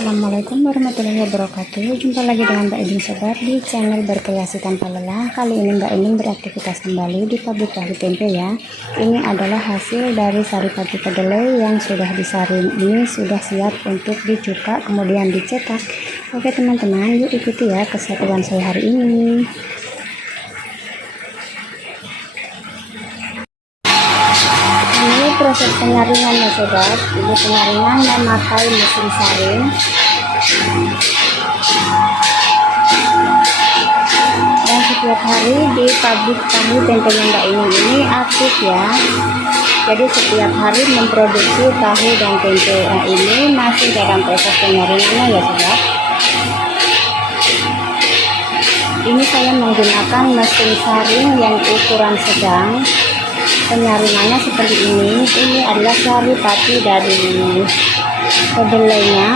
Assalamualaikum warahmatullahi wabarakatuh. Jumpa lagi dengan Mbak Eding Sobat di channel Berkreasi Tanpa Lelah. Kali ini Mbak Eding beraktivitas kembali di pabrik tahu tempe ya. Ini adalah hasil dari saripati kedelai yang sudah disaring. Ini sudah siap untuk dicuka kemudian dicetak. Oke teman-teman, yuk ikuti ya kesatuan saya hari ini. Ini proses penyaringan ya sobat. Ini penyaringan memakai mesin saring. Dan setiap hari di pabrik tahu tempe yang Mbak ini aktif ya. Jadi setiap hari memproduksi tahu dan tempe. Ini masih dalam proses penyaringannya ya sobat. Ini saya menggunakan mesin saring yang ukuran sedang. Penyaringannya seperti ini. Ini adalah saripati dari kedelainya,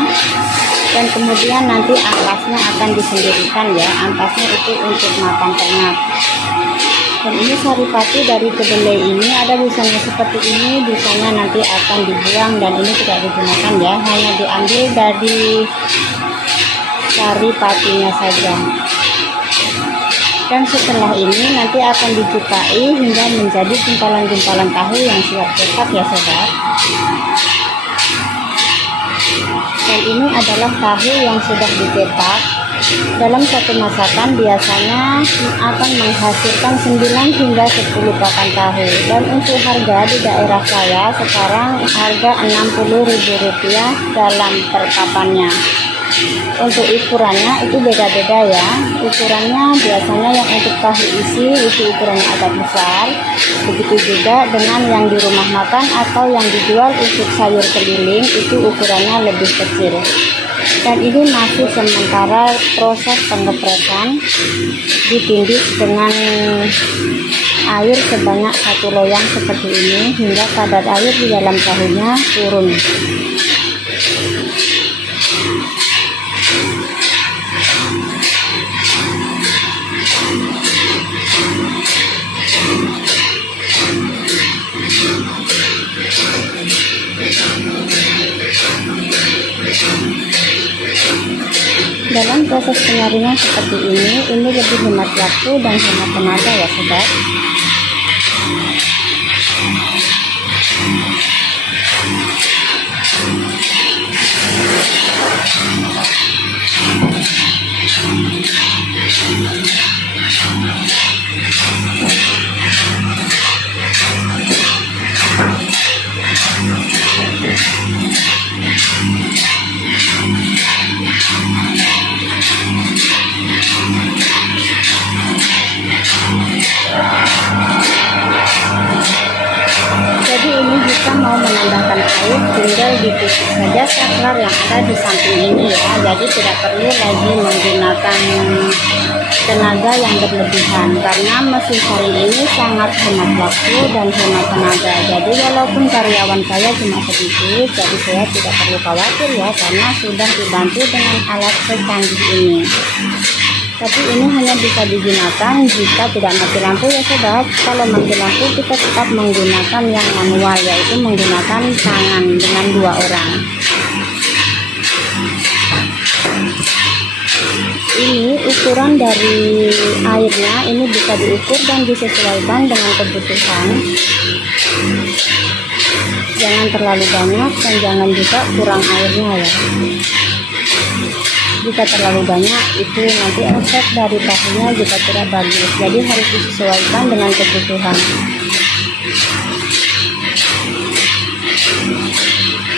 dan kemudian nanti ampasnya akan disendirikan ya. Ampasnya itu untuk makan ternak. Dan ini saripati dari kedelai ini ada busanya seperti ini. Busanya nanti akan dibuang dan ini tidak digunakan ya, hanya diambil dari saripatinya saja. Dan setelah ini nanti akan dicukai hingga menjadi gumpalan-gumpalan tahu yang siap cetak ya sobat. Dan ini adalah tahu yang sudah dicetak. Dalam satu masakan biasanya akan menghasilkan 9 hingga 10 pakan tahu. Dan untuk harga di daerah saya sekarang harga Rp60.000 dalam per pakannya. Untuk ukurannya itu beda-beda ya. Ukurannya biasanya yang untuk tahu isi itu ukurannya agak besar. Begitu juga dengan yang di rumah makan atau yang dijual untuk sayur keliling itu ukurannya lebih kecil. Dan ini masih sementara proses pengepresan, ditindih dengan air sebanyak 1 loyang seperti ini hingga kadar air di dalam tahunya turun. Dalam proses penyaringan seperti ini lebih hemat waktu dan hemat tenaga ya sobat. Jadi ini jika mau menambahkan air tinggal ditusuk saja saklar yang ada di samping ini ya. Jadi tidak perlu lagi menggunakan tenaga yang berlebihan karena mesin saring ini sangat hemat waktu dan hemat tenaga. Jadi walaupun karyawan saya cuma sedikit, jadi saya tidak perlu khawatir ya karena sudah dibantu dengan alat secanggih ini. Tapi ini hanya bisa digunakan jika tidak mati lampu ya sobat. Kalau mati lampu kita tetap menggunakan yang manual, yaitu menggunakan tangan dengan 2 orang. Ini ukuran dari airnya ini bisa diukur dan disesuaikan dengan kebutuhan. Jangan terlalu banyak dan jangan juga kurang airnya ya. Jika terlalu banyak itu nanti efek dari tahunya juga tidak bagus. Jadi harus disesuaikan dengan kebutuhan.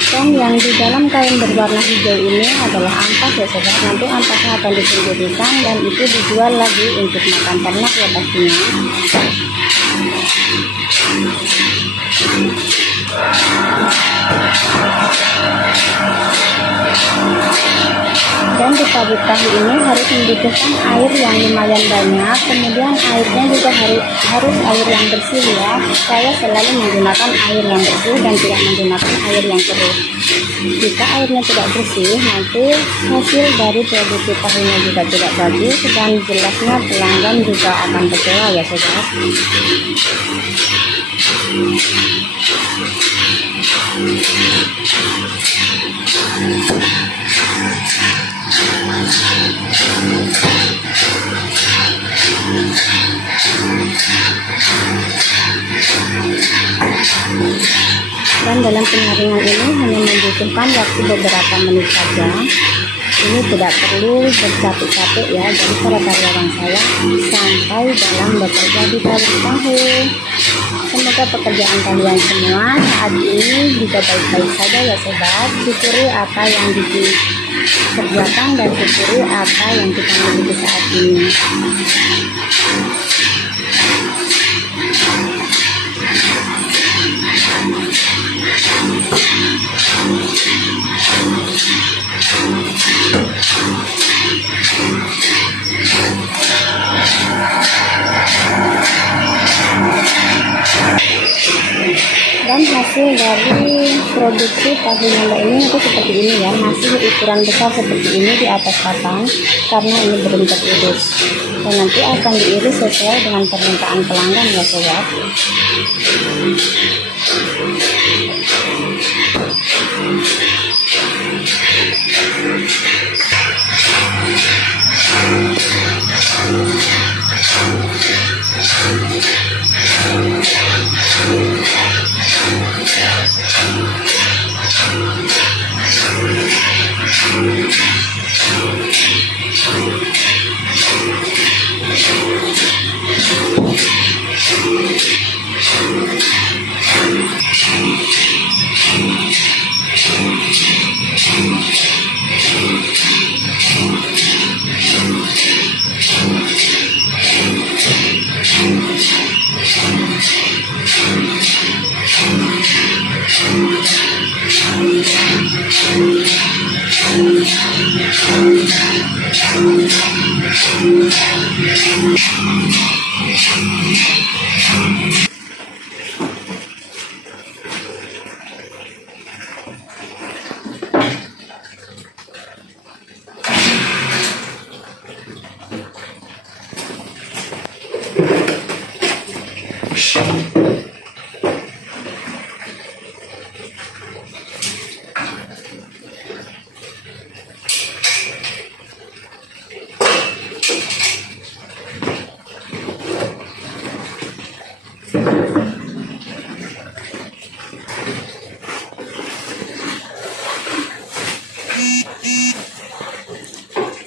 Dan yang di dalam kain berwarna hijau ini adalah ampas ya sobat. Nanti ampasnya akan disendirikan dan itu dijual lagi untuk makan ternak ya pastinya. Dan di pabrik tahu ini harus membutuhkan air yang lumayan banyak. Kemudian airnya juga harus air yang bersih ya. Saya selalu menggunakan air yang bersih dan tidak menggunakan air yang keruh. Jika airnya tidak bersih, nanti hasil dari produksi tahunya juga tidak bagus dan jelasnya pelanggan juga akan kecewa ya sobat. Dan dalam penyaringan ini hanya membutuhkan waktu beberapa menit saja. Ini tidak perlu bercapek-capek ya, jadi para karyawan saya sampai dalam bekerja di pabrik tahu. Semoga pekerjaan kalian semua saat ini juga baik-baik saja ya sobat. Syukuri apa yang dikerjakan dan syukuri apa yang kita miliki saat ini. Dan hasil dari produksi tahu nyanda ini itu seperti ini ya, masih ukuran besar seperti ini di atas papan karena ini belum teriris, dan nanti akan diiris sesuai dengan permintaan pelanggan ya sobat.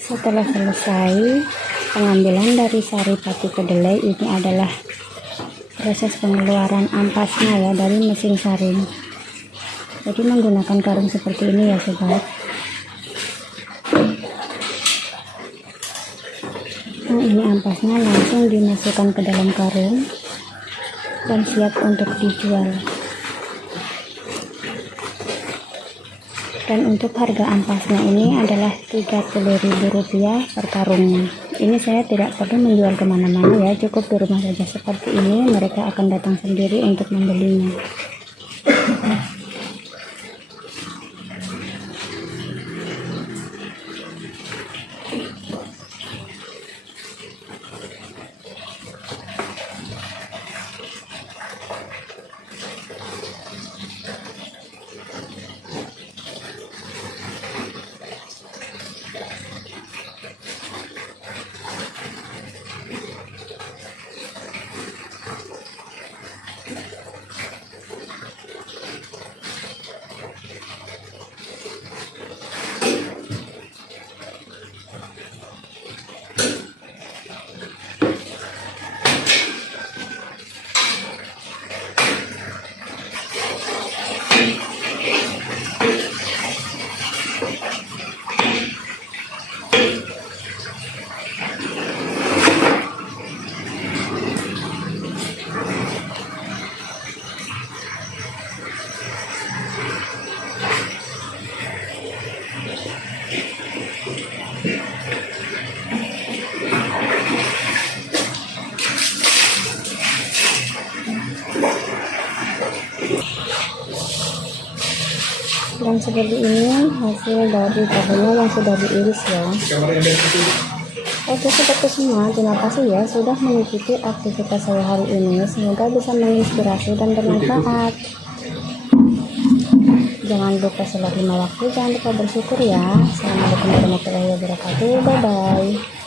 Setelah selesai pengambilan dari sari pati kedelai, ini adalah proses pengeluaran ampasnya ya dari mesin saring. Jadi menggunakan karung seperti ini ya sobat. Nah, ini ampasnya langsung dimasukkan ke dalam karung dan siap untuk dijual. Dan untuk harga ampasnya ini adalah Rp30.000 per karungnya. Ini saya tidak perlu menjual kemana-mana ya, cukup di rumah saja seperti ini, mereka akan datang sendiri untuk membelinya. Dan seperti ini hasil dari tahunya yang sudah diiris ya. Oke sobatku semua, terima kasih ya sudah mengikuti aktivitas saya hari ini. Semoga bisa menginspirasi dan bermanfaat. Jangan lupa sholat 5 waktu, jangan lupa bersyukur ya. Assalamualaikum warahmatullahi wabarakatuh. Bye bye.